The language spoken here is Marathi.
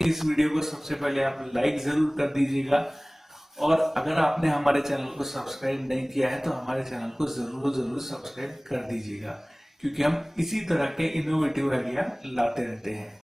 इस वीडियो को सबसे पहले आप लाइक जरूर कर दीजिएगा, और अगर आपने हमारे चैनल को सब्सक्राइब नहीं किया है तो हमारे चैनल को जरूर सब्सक्राइब कर दीजिएगा, क्योंकि हम इसी तरह के इनोवेटिव आइडिया लाते रहते हैं।